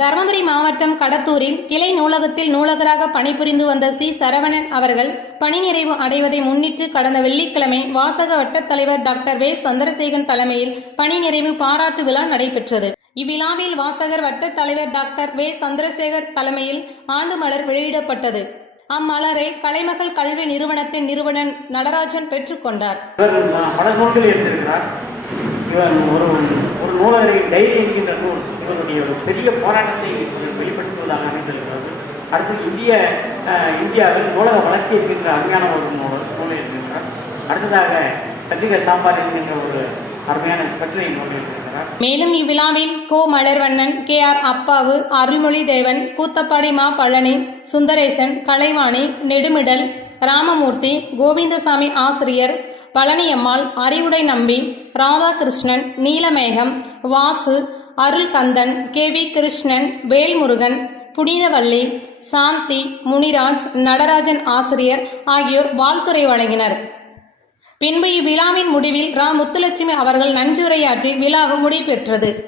தருமபுரி மாவட்டம் கடத்தூரில் கிளை நூலகத்தில் நூலகராக பணிபுரிந்து வந்த சி. சரவணன் அவர்கள் பணி நிறைவு அடைவதை முன்னிட்டு கடந்த வெள்ளிக்கிழமை வாசக வட்டத் தலைவர் டாக்டர் வே. சந்திரசேகன் தலைமையில் பணி நிறைவு பாராட்டு விழா நடைபெற்றது. இவ்விழாவில் வாசகர் வட்டத் தலைவர் டாக்டர் வே. சந்திரசேகர் தலைமையில் ஆண்டு மலர் வெளியிடப்பட்டது. அம்மலரை கலைமகள் கல்வி நிறுவனத்தின் நிறுவனர் நடராஜன் பெற்றுக்கொண்டார் இவர் ஒரு ஒரு நூலரை டைரி என்கின்ற நூல். இவருடைய ஒரு பெரிய போராட்டத்தை வெளிப்படுத்துவதாக அமைந்திருக்கிறது. அடுத்து இந்திய இந்தியாவில் நூலக வளர்ச்சி என்கின்ற அருமையான ஒரு நூல் நூல் எழுதியிருக்கிறார். அடுத்ததாக சத்திகர் சாம்பார் என்கின்ற ஒரு அருமையான கட்டுரை நூல் எழுதியிருக்கிறார். மேலும் இவ்விழாவில் கோ. மலர்வண்ணன் கே. ஆர். அப்பாவு அருள்மொழி தேவன் கூத்தப்பாடி மா. பழனி சுந்தரேசன் கலைவாணி நெடுமிடல் ராமமூர்த்தி கோவிந்தசாமி ஆசிரியர் பழனியம்மாள் அறிவுடை நம்பி ராதாகிருஷ்ணன் நீலமேகம் வாசு அருள்கந்தன் கே. வி. கிருஷ்ணன் வேல்முருகன் புனிதவள்ளி சாந்தி முனிராஜ் நடராஜன் ஆசிரியர் ஆகியோர் வாழ்த்துரை வழங்கினர். பின்பு இவ்விழாவின் முடிவில் ரா. முத்துலட்சுமி அவர்கள் நன்றியுரையாற்றி விழா முடிவு பெற்றது